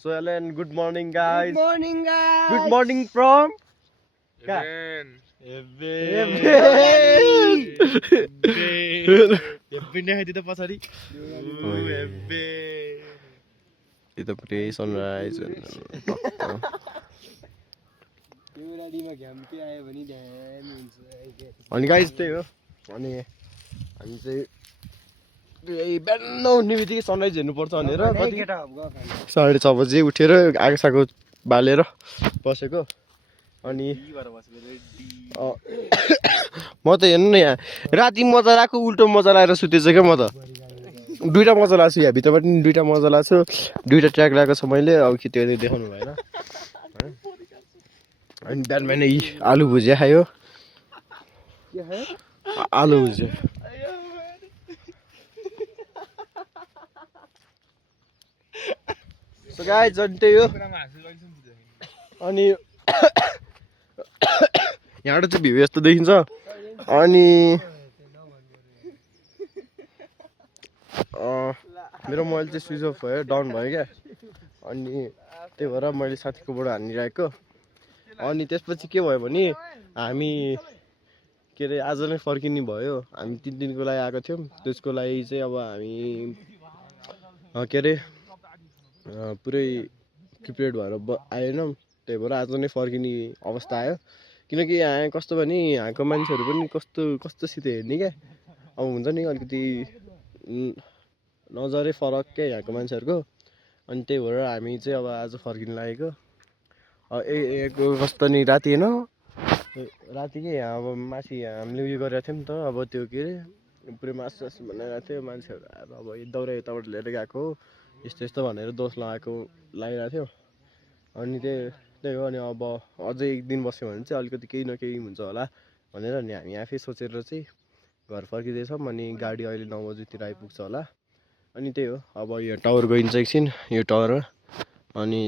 So Ellen, good morning guys. Good morning, guys. Good morning from Eben. Itu putih sunrise. अनि guys त्यही हो अनि हामी चाहिँ बिहान उठ्ने बित्तिकै सनराइज हेर्नुपर्छ भनेर 6:30 बजे उठेर आगोसागो बालेर बसेको अनि म त हेर्नु न यहाँ राति मजा लगाएको उल्टो मजा लगाएर सुतेछ क्या म त दुईटा मजा लाग्छ यहाँ भित्रबाट नि दुईटा मजा लाग्छ दुईटा ट्र्याक लगाएको छ मैले अब कि त्यो देखाउनु भएन अनि बिहान बिहान आलु भुजिया खायो आलु भुजिया सो गाइस अनि त्यही हो अनि यहाँबाट चाहिँ भ्यू यस्तो देखिन्छ अनि मेरो मोबाइल चाहिँ स्विच अफ भयो डाउन भयो क्या अनि त्यही भएर मैले साथीकोबाट हानिरहेको अनि त्यसपछि के भयो भने हामी के अरे आज नै फर्किने भयो हामी 3 दिनको लागि आएको थियौँ त्यसको लागि चाहिँ अब हामी के अरे पुरै प्रिपेयर्ड भएर आएनौँ त्यही भएर आज नै फर्किने अवस्था आयो किनकि यहाँ कस्तो भने यहाँको मान्छेहरू पनि कस्तोसित हेर्ने क्या अब हुन्छ नि अलिकति नजरै फरक क्या यहाँको मान्छेहरूको अनि त्यही भएर हामी चाहिँ अब आज फर्किन लागेको कस्तो नि राति होइन राति के यहाँ अब माथि हामीले उयो गरेको थियौँ नि त अब त्यो के अरे पुरै मासु बनाइरहेको थियो मान्छेहरू आएर अब दौरा यताबाट लिएर गएको यस्तो यस्तो भनेर दोष लागिरहेको थियो अनि त्यही हो अनि अब अझै एक दिन बस्यो भने चाहिँ अलिकति केही न केही हुन्छ होला भनेर अनि हामी आफै सोचेर चाहिँ घर फर्किँदैछौँ अनि गाडी अहिले 9 बजीतिर आइपुग्छ होला अनि त्यही हो अब यो टावर गइन्छ एकछिन यो टावर अनि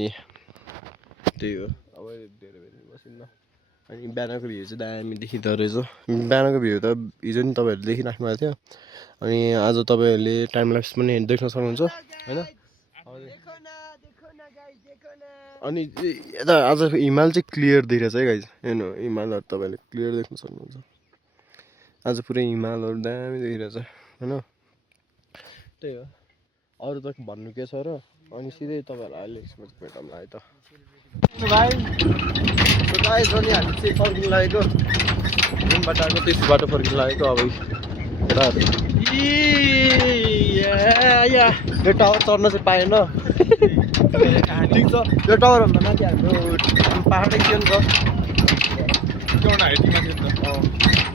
त्यही हो अब धेरै बसिन्न अनि बिहानको भ्यू चाहिँ दामी देखिँदो रहेछ बिहानको भ्यू त हिजो नि तपाईँहरूले देखिराख्नु भएको थियो अनि आज तपाईँहरूले टाइम ल्याप्स पनि देख्न सक्नुहुन्छ होइन अनि यता आज हिमाल चाहिँ क्लियर देखिरहेछ है गाइज हेर्नु हिमालहरू तपाईँहरूले क्लियर देख्न सक्नुहुन्छ आज पुरै हिमालहरू दामी देखिरहेछ होइन त्यही हो अरू त भन्नु के छ र अनि सिधै तपाईँहरूलाई अहिले यसमा भेटौँला है त भाइ गाइज अनि हामी चाहिँ फर्किनु लागेको जुनबाट आएको त्यस बाटो फर्किनु लागेको अब केटाहरू यो टावर चढ्न चाहिँ पाएन ठिक छ यो टावरभन्दा माथि हाम्रो पाहाडै थियो नि त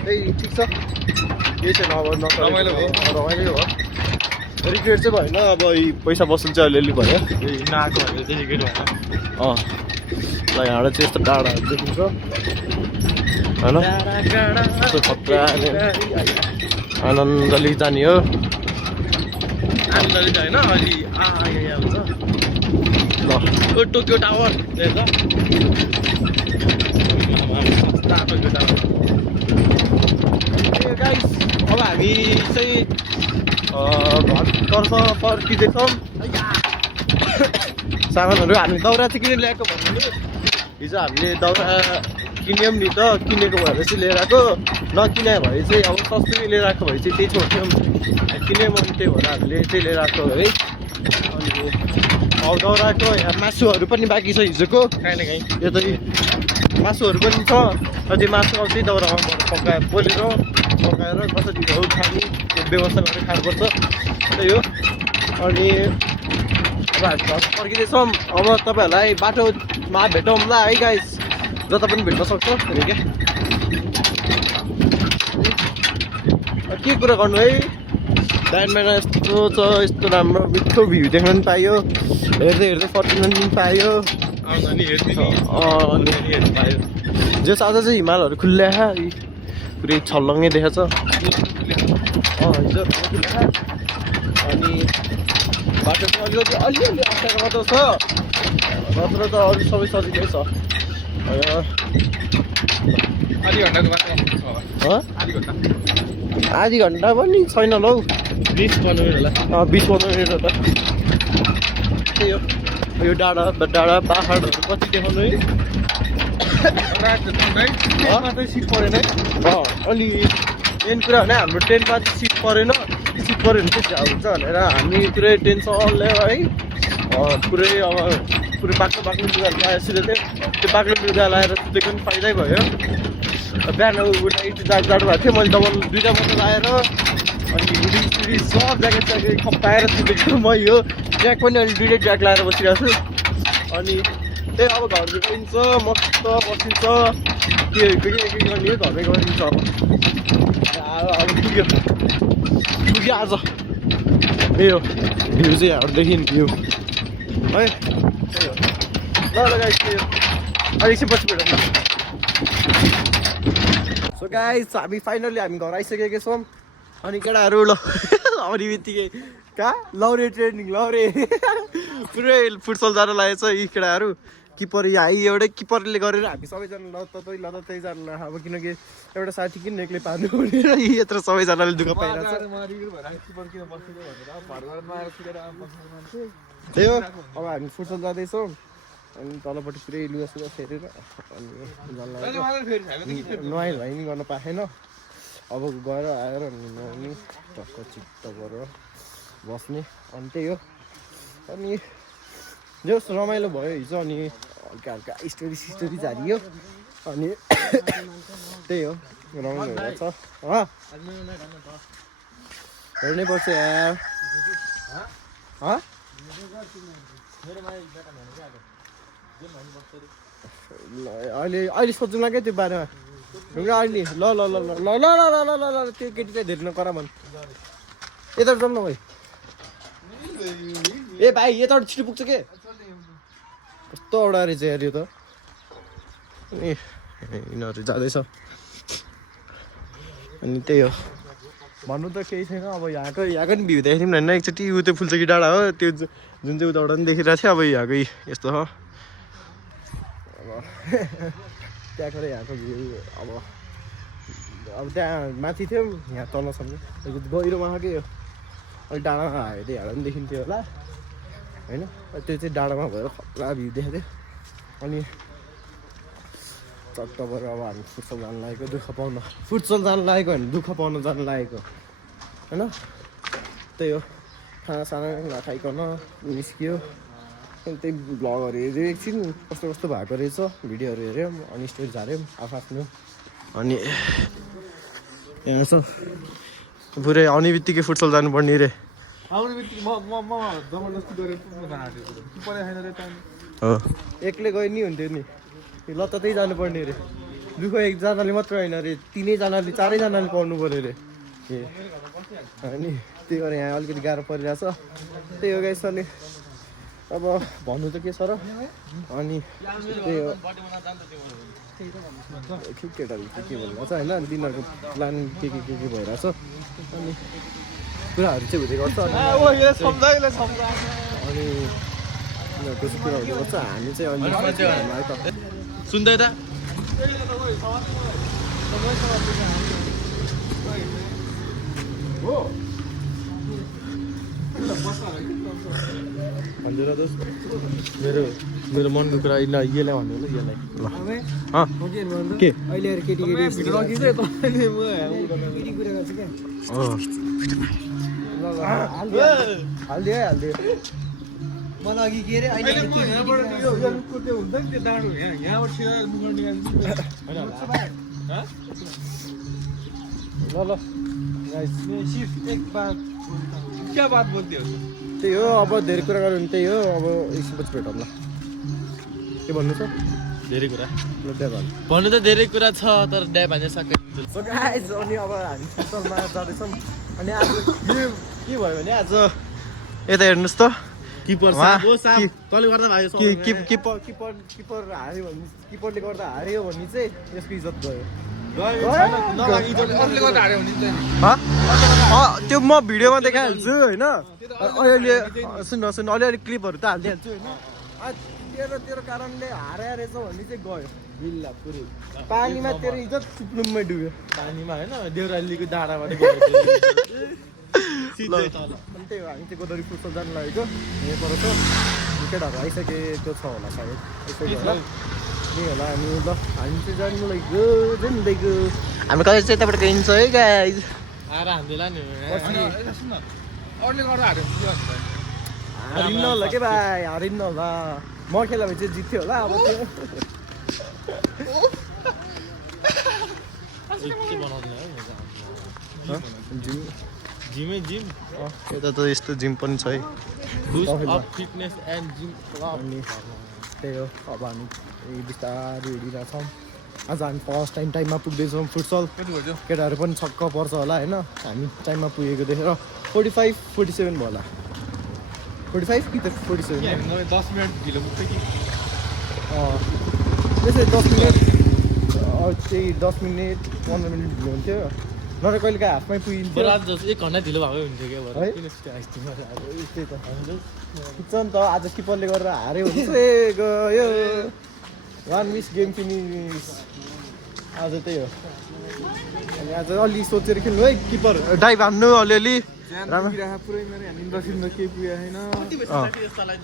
त्यही ठिक छ केही छैन अब रमाइलो भयो रिक्रेट चाहिँ भएन अब पैसा बस्नु चाहिँ अलिअलि भयो नआएको भनेर चाहिँ रिक्रेट भएन ल यहाँबाट चाहिँ यस्तो डाँडाहरू देखिन्छ होइन यस्तो खतरा आनन्दले जाने हो आनन्दले चाहिँ होइन अलि यहाँ हुन्छ ल Tokyo tower Tokyo tower guys अब हामी चाहिँ घरतर्फ फर्किँदैछौँ सामानहरू हामी दाउरा चाहिँ किन ल्याएको भन्नु हिजो हामीले दाउरा किन्यौँ नि त किनेको भएर चाहिँ लिएर आएको नकिने भए चाहिँ अब सस्तै लिएर आएको भए चाहिँ त्यही छोड्थ्यौँ किन्यौँ अनि त्यही भएर हामीले चाहिँ लिएर आएको है अनि अब दाउराको यहाँ मासुहरू पनि बाँकी छ हिजोको काहीँ न काहीँ यो त मासुहरू पनि छ र त्यो मासु अब त्यही दाउरामा पोलेर पकाएर कसरी हो खाने त्यो व्यवस्था गरेर खानुपर्छ त्यही हो अनि अब हामी घर फर्किँदैछौँ अब तपाईँहरूलाई बाटोमा भेटौँला है गाइस जता पनि भेट्न सक्छ अरे क्या के कुरा गर्नु है दाइनमा यस्तो छ यस्तो राम्रो मिठो भ्यू देख्न पनि पायो हेर्दै हेर्दै फर्किन पनि पायो जस आज चाहिँ हिमालहरू खुल्ल्या पुरै छल्लङ्गै देखाएको छ हिजो अनि बाटो चाहिँ अलिअलि अप्ठ्यारो मात्र छ नत्र त अरू सबै सजिलै छ आधी घन्टा पनि छैन हौ 20-15 मिनट होला 20-15 मिनट होला त्यही हो यो डाँडा पाहाडहरू कति देखाउनु है सिट परेन है अनि मेन कुरा भने हाम्रो ट्रेनमा चाहिँ सिट परेन सिट पऱ्यो भने चाहिँ झ्याउ हुन्छ भनेर हामी पुरै ट्रेन चल्यो है पुरै अब पुरै बाक्लो लुगा लगाएर सुतेको थियो त्यो बाक्लो लुगा लगाएर सुतेको पनि फाइदै भयो बिहान उठा जाडो भएको थियो मैले डबल 2टा मात्रै लगाएर अनि हुडी सब ज्याकेट खप्पाएर सुतेको म यो ज्याक पनि अनि 2टै ज्याक लगाएर बसिरहेको छु अनि त्यही अब घरको गइन्छ मस्त बसिन्छ के गर्ने हो घरमै गरिन्छ अब पुग्यो आज यो भ्यू चाहिँ हाम्रोदेखि भ्यू है त्यही हो ल गाइस त्यही हो अहिले एकछिन पछि भेटौँ न सो गाइस हामी फाइनली हामी घर आइसकेका छौँ अनि केटाहरू ल आउने बित्तिकै कहाँ लौरे ट्रेनिङ लौरे पुरै फुटसल जान लागेको छ यी केटाहरू किपर एउटै किपरले गरेर हामी सबैजना त्यही जानु अब किनकि एउटा साथी किन एक्लै पार्नु भनेर यत्रो सबैजनाले दुःख पाइरहेको छ त्यही हो अब हामी फुटसल जाँदैछौँ अनि तलपट्टि पुरै लुगा सुगा फेरेर अनि नुहाइ धुवाइ नि गर्न पाएन अब गएर आएर नुहाउने टक्क चित्त गरेर बस्ने अनि त्यही हो अनि जस रमाइलो भयो हिजो अनि हल्का हल्का स्टोरी झारियो अनि त्यही हो रमाइलो भइरहेको छ हेर्नै पर्छ यार अहिले सोचौँला क्या त्यो बारेमा अहिले ल त्यो केटी चाहिँ धेरै नकरा भन् यता जाउँ न भाइ ए भाइ यताबाट छिटो पुग्छ के कस्तो औडा रहेछ यार यो त ए यिनीहरू जाँदैछ अनि त्यही हो भन्नु त केही छैन अब यहाँको नि भ्यू देखेको थियौँ होइन एकचोटि उ त्यो फुलचोकी डाँडा हो त्यो जुन चाहिँ उताबाट पनि देखिरहेको थियो अब यहाँको यस्तो हो त्यहाँको यहाँको भ्यू अब त्यहाँ माथि थियौँ यहाँ तलसम्म गहिरोमा के हो अलिक डाँडामा हाइट पनि देखिन्थ्यो होला होइन त्यो चाहिँ डाँडामा भएर खतरा भ्यू देखेको थियो अनि चट्टबाट अब हामी फुटसल जानु लागेको फुटसल जानु लागेको होइन दुःख पाउनु जानु लागेको होइन त्यही हो खानासाना नखाइकन निस्कियो अनि त्यही भ्लगहरू हेऱ्यो एकछिन कस्तो कस्तो भएको रहेछ भिडियोहरू हेऱ्यौँ अनि स्टोरी झार्यौँ आफ्नो अनि यहाँ छ पुरै आउने बित्तिकै फुटसल जानुपर्ने रे एक्लै गयो नि हुन्थ्यो नि ल त त्यही जानुपर्ने रे दुःख एकजनाले मात्र होइन अरे 3जनाले 4जनाले पाउनु पऱ्यो अरे ए अनि त्यही भएर यहाँ अलिकति गाह्रो परिरहेछ त्यही हो गाइस अनि अब भन्नु त के छ र अनि त्यही हो केटाहरू के भनिरहेको छ होइन अनि तिनीहरूको प्लान के भइरहेछ अनि कुराहरू चाहिँ हुँदै गर्छ अनि उनीहरूको चाहिँ कुरा हुँदै गर्छ हामी चाहिँ अहिले सुन्दै त भन्दैन त मेरो मनको कुरा यसलाई भन्नु ल यसलाई के अहिले केटी हालिदियो मलाई अघि के अरे अहिले ल क्या बात बोल्थ्यो त्यही हो अब धेरै कुरा गऱ्यो भने त्यही हो अब एकछिनपछि भेटौँ ल के भन्नु छ धेरै कुरा ल त्यहाँ भन्नु भन्नु त धेरै कुरा छ तर ड्याब हान्ने सकिन्छ अनि अब हामी फुटबलमा जाँदैछौँ अनि आज के भयो भने आज यता हेर्नुहोस् त किपर तले गर्दा भाइ किपर हार्यो भने किपरले गर्दा हार्यो भने चाहिँ यसको इज्जत गयो त्यो म भिडियोमा देखाइहाल्छु होइन अहिले सुन्न अलिअलि क्लिपहरू त हालिदिइहाल्छु होइन तेरो कारणले हारे रहेछ भन्ने चाहिँ गयो बिल्ला पुरै पानीमा तेरो इज्जत सुप्लुममै डुब्यो पानीमा होइन देउरालीको डाँडाबाट अनि त्यही हो हामी चाहिँ गोदावरी फुटसल जानु लागेको यहीँ पर छ केटाहरू आइसके त्यो छ होला सायद आइसक्यो होला नि होला अनि ल हामी चाहिँ जानु लागेको हामी कहिले चाहिँ यताबाट गइन्छ है गाइज आएर हान्दिला नि अरूले गर्दा हारिन्न होला के भाइ हारिन्न होला म खेला भने चाहिँ जित्थ्यो होला अब त्यो के बनाउँदैन है जिम जिमै जिम यता त यस्तो जिम पनि छ है boost of fitness and gym अनि त्यही हो अब हामी बिस्तारै हिँडिरहेछौँ आज हामी फर्स्ट टाइममा पुग्दैछौँ फुटसल केटाहरू पनि छक्क पर्छ होला होइन हामी टाइममा पुगेको देखेर 45-47 भयो होला 45 कि त 47 10 मिनट ढिलो पुग्थ्यो कि त्यसै 10 मिनट त्यही 10 मिनट 15 मिनट ढिलो हुन्थ्यो नभए कहिले काहीँ हाफमै पुगिन्थ्यो आज जस्तो 1 घन्टा ढिलो भएकै हुन्थ्यो क्या है किन छिटो आइस्थियो त्यही त ठिक छ नि त आज किपरले गरेर हार्यो भने गयो 1 मिस गेम फिनिस आज त्यही हो अनि आज अलि सोचेर खेल्नु है किपर डाइभ हान्नु अलिअलि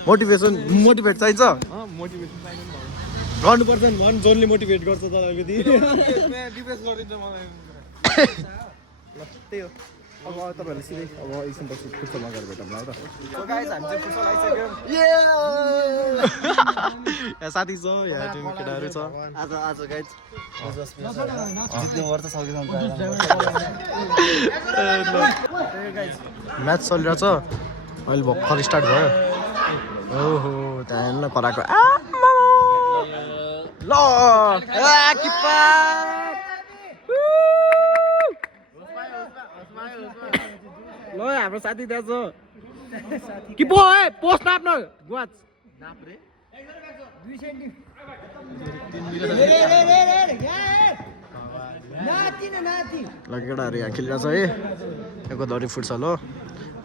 मोटिभेसन मोटिभेट चाहिन्छ गर्नुपर्छ नि भन् जसले मोटिभेट गर्छ त अलिकति ल त्यही हो अब तपाईँहरूले सिधै अब एकछिनपछि फुटसलमा गएर भेटौँला है त गाइस हामी चाहिँ फुटसल आइसक्यौँ यहाँ साथी छ यहाँ जुन केटाहरू छ आज गाइस जित्नुपर्छ सकेसम्म म्याच चलिरहेछ अहिले भर्खर स्टार्ट भयो ओहो त्यहाँ कराएको ल ल हाम्रो साथी त्यहाँ छ कि पो है पोस्ट नाप्न गुवाच नाप रे 2 सेन्टिमिटर ल केटाहरू यहाँ खेलिरहेछ है यहाँको दौडी फुटसल हो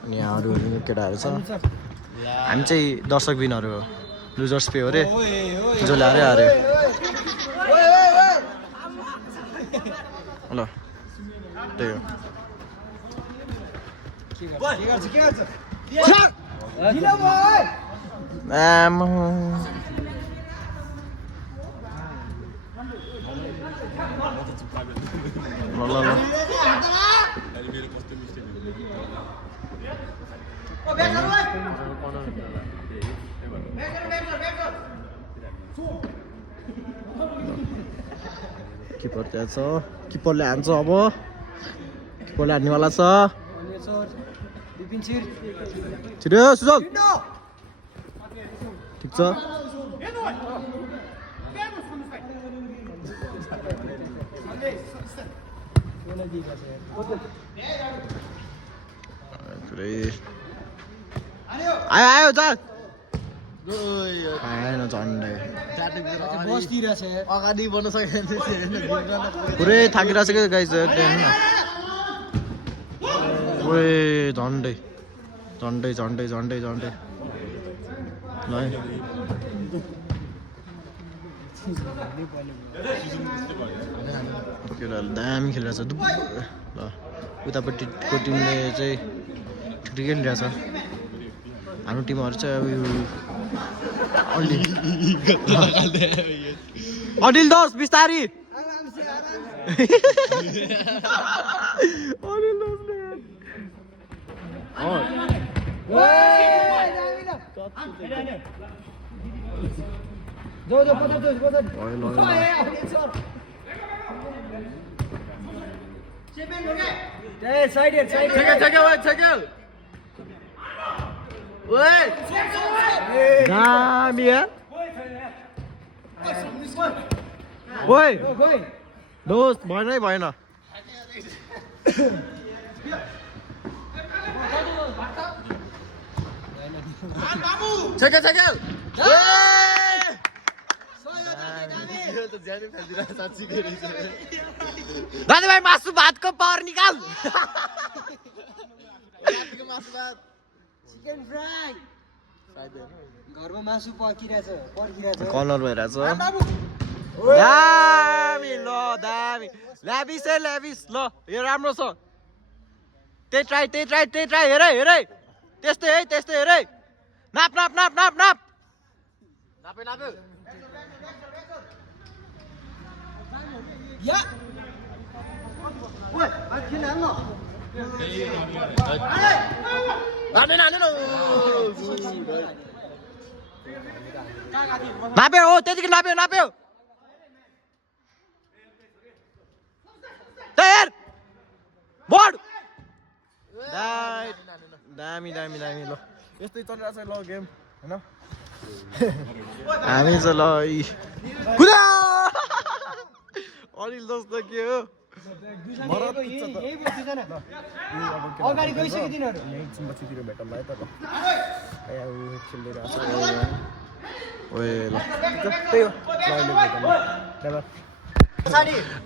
अनि यहाँ अरू केटाहरू छ हामी चाहिँ दर्शक बिनहरू हो लुजर्स पे हो रे जसले हार्यो ल त्यही हो किपर त्यहाँ छ किपरले हान्छ अब किपरले हान्नेवाला छ छिटो सुजल ठिक छ आयो आयो जा आएन झन्डै अगाडि बढ्न सकेन पुरै थाकिरहेछ क्या गाइस ओए झन्डै झन्डै झन्डै झन्डै झन्डै ल है केटाहरू दामी खेलिरहेछ ल उतापट्टिको टिमले चाहिँ ठिकै खेलिरहेछ हाम्रो टिमहरू चाहिँ अब यो अनिल दस बिस्तारी ओए दोस्त भएन है भएन दाजुभाइ मासु भातको पावर निकाल चिकन फ्राई घरमा मासु पर्खिरहेछ कलर भइरहेछ दामी ल दामी ल्याबिस है ल्याबिस ल यो राम्रो छ त्यही ट्राई हेर है त्यस्तै हेर है नाप नाप नाप नाप नाप या ओए आज खेल हाल्न नाप्यो हो त्यतिकै नाप्यो तयार बोर्ड दामी ल यस्तै चलिरहेको छ ल गेम हैन हामी चाहिँ ल कुदा अनिल जस्तो के हो अगाडि गइसक्यो तिनीहरू बच्चीतिर भेटौँला है त ल खेलिरहेको छ ओए ल त्यही हो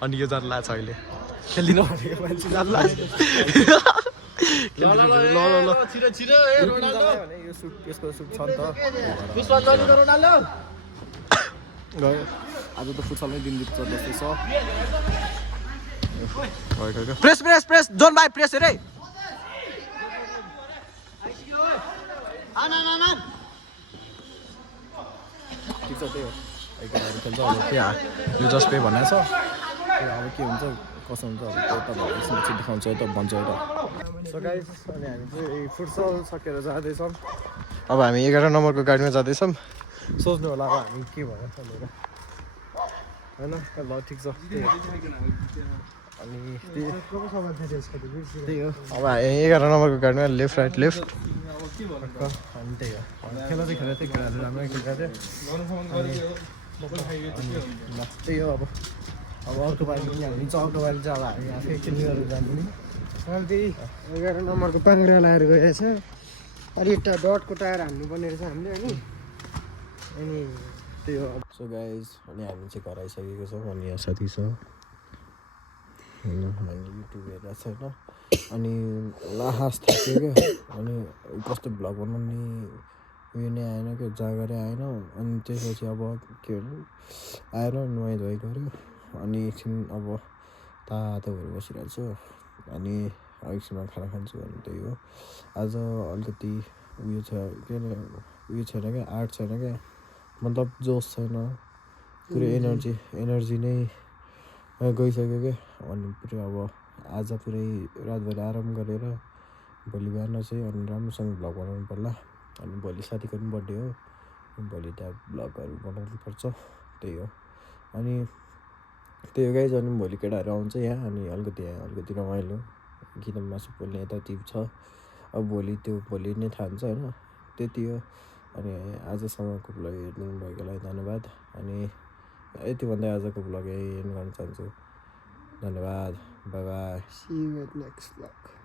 अनि यो जान्ला छ अहिले खेलिदिनु भनेको मान्छे जान्ला ल छिटो ए रोनाल्डो यो सुट यसको सुट छ नि त पुष्पाञ्जली रोनाल्डो गयो आज त फुटसलमै दिन बित्छ जस्तै छ गयो प्रेस जोन भाइ प्रेस रे ठिक छ त्यही हो खेल्छ अब के यो जस्ट पे भनेको छ अब के हुन्छ कसो हुन्छ अब त्यो तपाईँहरू एकछिन देखाउँछ त भन्छ एउटा सो गाइस अनि हामी चाहिँ फुटसल सकेर जाँदैछौँ अब हामी 11 नम्बरको गाडीमा जाँदैछौँ सोच्नु होला अब हामी के भयो भनेर होइन ल ठिक छ अनि त्यही हो अब 11 नम्बरको गाडीमा लेफ्ट राइट लेफ्ट अनि त्यही हो खेल चाहिँ खेलेको थियो खेलाहरू राम्रै खेलेको थियो त्यही हो अब अर्को पालि पनि हामी अर्को पालि चाहिँ अब हामी आफै खेल्नेहरू जानु नि अहिले त्यही 11 नम्बरको पाङ्ग्रा लगाएर गइरहेछ अलि एउटा डटको टायर हान्नुपर्ने रहेछ हामीले होइन अनि त्यही हो सो गाइज अनि हामी चाहिँ घर आइसकेको छौँ अनि यहाँ साथी छ होइन हामी युट्युब हेरेर छ होइन अनि लाहास थाक्यो क्या अनि कस्तो भ्लग बनाउने उयो नै आएन क्या जागरै आएन अनि त्यसपछि अब के भन्नु आएर नुहाइ धुवाइ गऱ्यो अनि एकछिन अब तातो भएर बसिरहेको छु अनि एकछिनमा खाना खान्छु अनि त्यही हो आज अलिकति उयो छ के अरे उयो छैन क्या आर्ट छैन क्या मतलब जोस छैन पुरै एनर्जी नै गइसक्यो क्या अनि पुरै अब आज पुरै रातभरि आराम गरेर भोलि बिहान चाहिँ अनि राम्रोसँग भ्लग बनाउनु पर्ला अनि भोलि साथीको पनि बर्थडे हो भोलि त्यहाँ भ्लगहरू बनाउनु पर्छ त्यही हो अनि त्यही हो गाइज अनि भोलि केटाहरू आउँछ यहाँ अनि अलिकति रमाइलो कि त मासु पोल्ने यताति छ अब भोलि नै थाहा हुन्छ होइन त्यति हो अनि आजसम्मको भ्लग हेरिदिनु भएकोलाई धन्यवाद अनि यति भन्दै आजको भ्लग यही एन्ड गर्न चाहन्छु धन्यवाद bye bye see you at next vlog